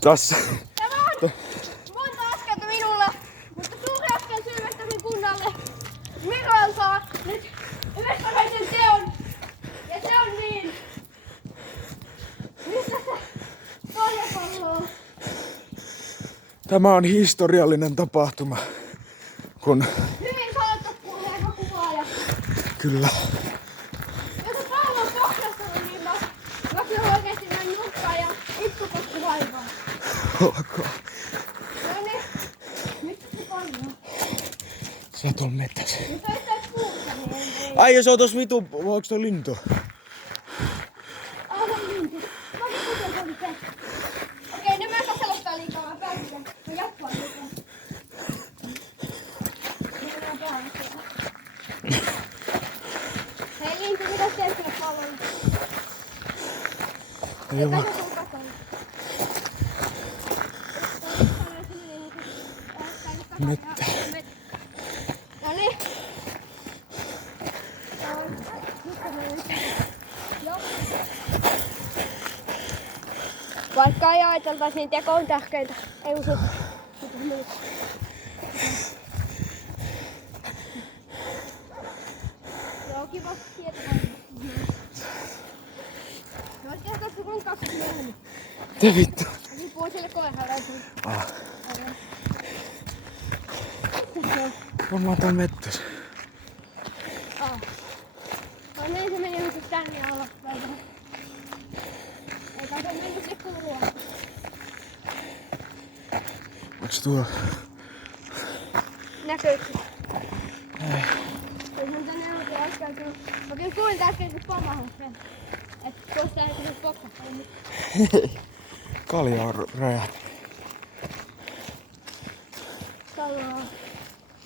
Tässä. Tämä on monta askelta minulle, mutta suuri askel Sylvesterin kunnalle. Mikael saa nyt yhdestoisen teon. Ja se on niin. Missä se kallepallo on? Tämä on historiallinen tapahtuma. Kun... Hyvin sanottu puheenjohtaja kuvaaja. Kyllä. Jos on pallon pohjassa, niin mä kyllä oikeesti näin nukkaa ja istukotti vaivaa. Olkoon. No niin. Mistä se pallo? Sä tuolla mettäs. Nyt on yhtään puussa, niin ei. Ai jos on tos vitu, onks toi lintu? Aivan lintu. Mä oon kuten se oli se. Okei, nyt mä en saa selostaa liikaa, mä pääsin. Mä jatkuvan liikaa. Mennään päälle siellä. Hei lintu, mitä teet sille pallolle? Ei vaan. Tässä on katolla. Mettä. No niin. Vaikka ei ajateltaisi niitä jakoon tähkeitä, ei usuta. Joo, kiva tietää. No oikein tässä on 2 myöhemmin. Te vittu. Riippuu sille koehäräisiin. Ollaan täällä mettäs. No niin, se meni nyt tänne alaspäin. Eikä se mennyt se kurua. Onks tuo? Näkyykö? Ei. Jos on tänne oikein äsken tullut. Mä kyllä kuulin äsken, kun pamahus sen. Et tuosta ei tullut boksasta. Hei. Kalja on räjähtänyt. Kalaa.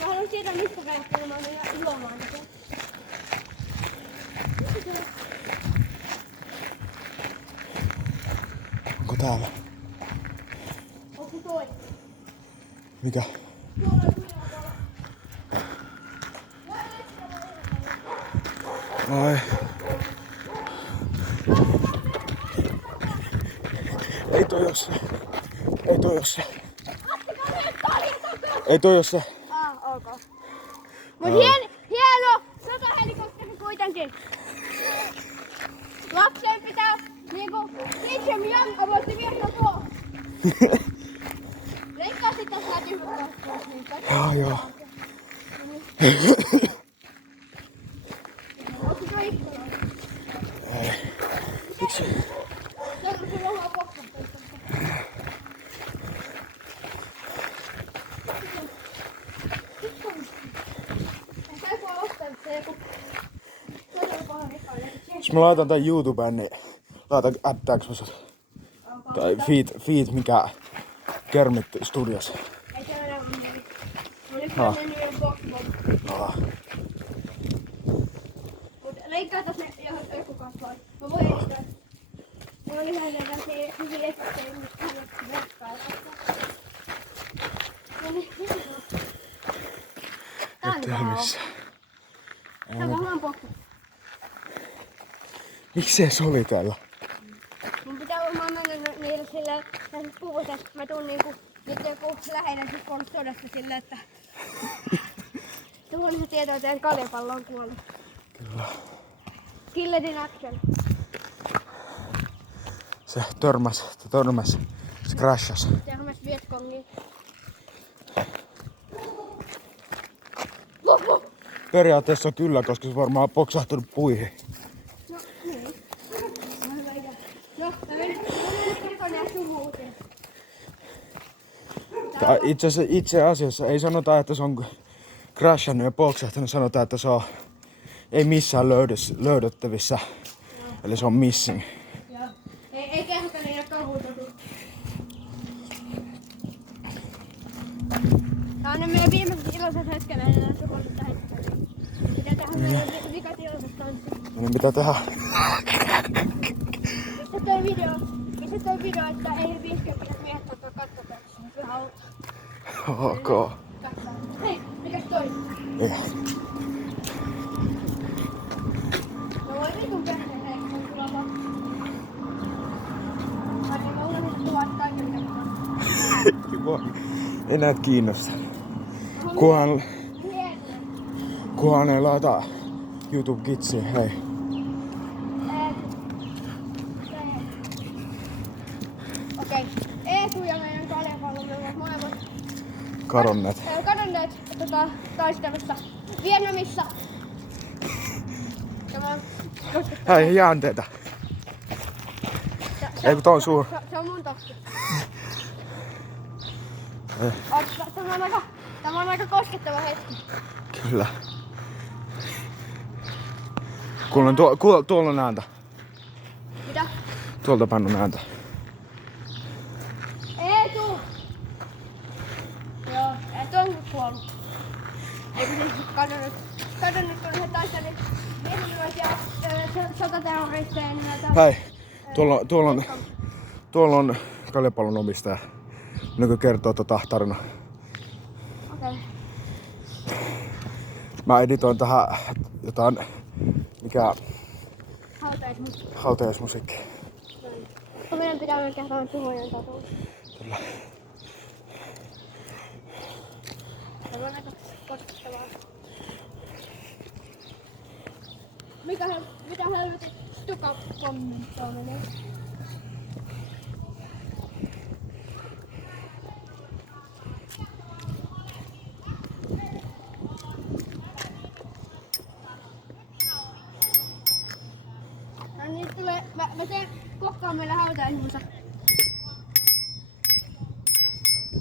Mä haluan tietää, mistä räjähtänyt. Mä menen juomaan sitä. Onko täällä? Onko toi? Mikä? Ai. Ei toi oo se. Ei toi oo se. Ei toi oo se. Ok. Mut hieno sotahelikopteri kuitenkin. Lapsen pitää niinku teach him young about the Vietnam. Leikkaa sit tässä tyhjät. Joo. Ootko toi ikkuna? Ei. Miksi? Se on sun oma boksasta. Jos mä laitan tän YouTubeen, niin ättääks mä sut? Tai feed mikä Kermit Studios. Ei se ole niin. Mun yksi nimi on Bob. Mut leikkaa tossa joku kasvoi. Mä voin edistää. Mulla on yhden tällaisia hyviä efektejä, mistä verkkaa. No niin, mitä se on? Tää on hyvä. Tää on vähän boksi. Miksi se sovi täällä? Mun pitää varmaan mennä niille silleen, tässä puvussa, että mä tuun niinku nyt joku läheinen kuollut sodasta silleen, että tuohon se tietää, että kaljapallo on kuollut. Kyllä. Kill it in action. Se törmäs. Se crashas. Sehän myös Vietkongiin. Periaatteessa on kyllä, koska se varmaan poksahtunut puihin. No niin. On hyvä idea. No, mä menen kertomaan suvuuteen. Itse asiassa ei sanota, että se on crashannut ja poksahtanut, sanotaan, että se on ei missään löydettävissä. Eli se on missing. Joo. Ei kehota niitä kahuutettu. Tää on nyt meidän viimeiset iloiset hetken ennen sukuisesta hetkeä. Pitää tehdä meidän vikat iloiset tanssit. No niin, mitä tehdä? Missä toi video, että ei 50 miehet ottaa kattopeksi. Se on auto. Ok. Hei, mikäs toi? Ei. No voi vitun perheen, hei, se on kyllä pakko. Mä unohdin tuoda kaiken. Ei näitä kiinnosta. Kunhan ei laita YouTube Kidsiin, hei. Okei. Eetu ja meidän kaljapallo ovat molemmat Kadonneet. taistelussa Vietnamissa. Tämä Hei, jäänteitä. Ei kun toi on suur. Se on mun takki. Tämä on aika koskettava hetki. Kyllä. Tuolla on ääntä. Mitä? Tuolta päin on ääntä. Eetu! Joo, Eetu on kuollut. Eikö se kadonnut kun he taistelivat vietnamilaisia sotaterroristeja nimeltä. Hei, tuolla on kaljapallon omistaja. Nyt kertoo tarinaa. Okei. Mä editoin tähän jotain, mikä hautajaismusiikki. Meidän pitää mennä käydään tuhojen tatuun. Kyllä. Tämä on aika koskettavaa. Mitä helvetin Stuka-pommittaa menee? No niin, tulee. Mä teen kokkaan meillä hautajaismusa.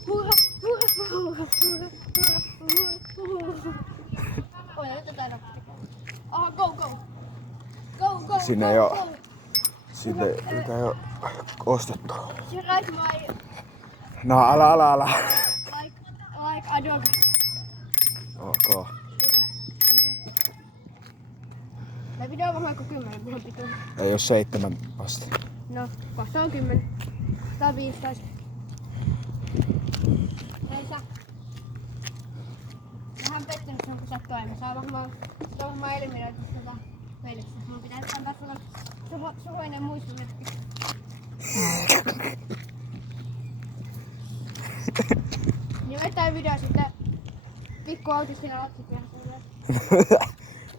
Hurra, hurra, hurra, hurra, hurra, hurra. Oi, nyt jotain tekee. Aha, go. Go. Sinne ei oo. Sinne ei oo ostettu. She ride my No, älä. like a dog. Ok. Tää video on vähän kuin 10 vuoden pituinen. Ei oo 7 asti. No, kohta on 10. Tää on 15. Hei sä. Vähän pettynyt sun kun sä oot toimeen. Sä on varmaan eliminoitu tätä pelissä. Mun pitää antaa sulle suhoinen muistomerkki. Nimetään video sitten pikku autistinen lapsiperheelle.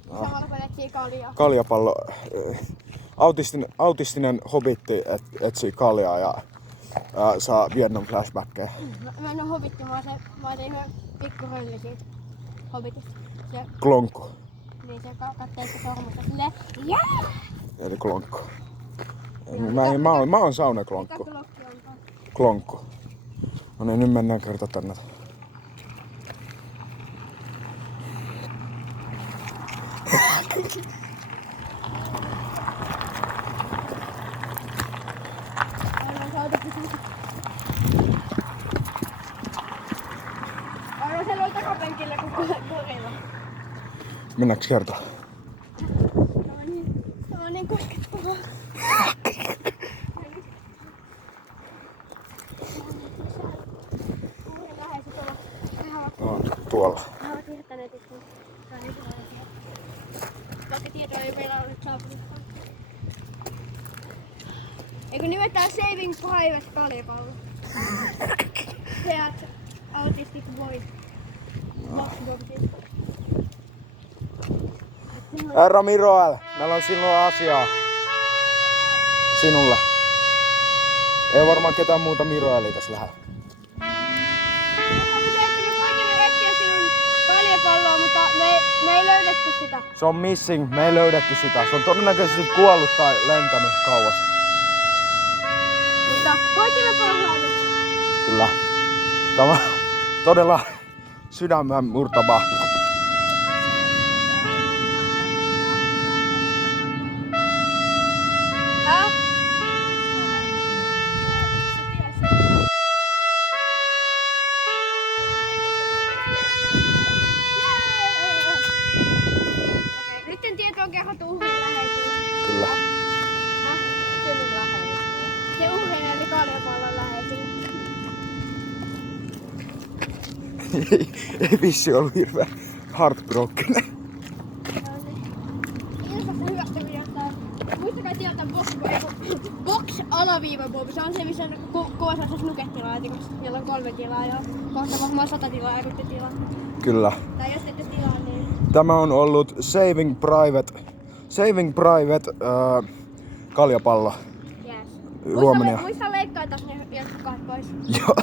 Samalla kun etsii kaljaa. Kaljapallo. Autistinen hobitti etsii kaljaa ja saa Vietnam flashbackkejä. Mä en oo hobitti, mä oon tehnyt pikku hölli siitä hobitista. Se, Klonkku. niin se kattee sitä sormusta silleen jää! Eli klonkku. Mä oon saunaklonkku. Mikä klokki on? Klonkku. No niin, nyt mennään kerta tänne. Aivan siellä on takapenkillä kun korilla. Mennäänkö kertaa? Tämä on niin koskettavaa. Muurin läheisä tuolla. No, tuolla. He ovat siirtäneet itse. Vaikka tietoa ei meillä ole nyt saapunut. Eikö nimetään Saving Private kaljapallo? Seat Autistic Boy. Herra Miroel, meillä on sinulle asiaa. Sinulle. Ei varmaan ketään muuta Miroelia tässä lähellä. Me koitimme etsiä sinun kaljapalloa, mutta me ei löydetty sitä. Se on missing, me ei löydetty sitä. Se on todennäköisesti kuollut tai lentänyt kauas. Mutta koitimme parhaamme. Kyllä. Tämä on todella sydämen murtavaa. Nyt tieto on kerrottu uhrin läheisille. Kyllä. Kyllä läheisille. Se uhrin eli kaljapallon läheisille. Ei vissi ollut hirveän heartbroken. Ilmassa hyvästä videosta. Muistakaa laittaa box-alaviiva-bob. Se on se, missä on kovassa nukettilaatikossa. Meillä on 3 tilaa ja kohta varmaan 100 tilaa ja nyt tilaa. Kyllä. Tai jos ette tilaa, niin... Tämä on ollut Saving Private kaljapallo. Yes. Huomenna. Muista leikkaa taas ne jotkut kahdet pois. Joo.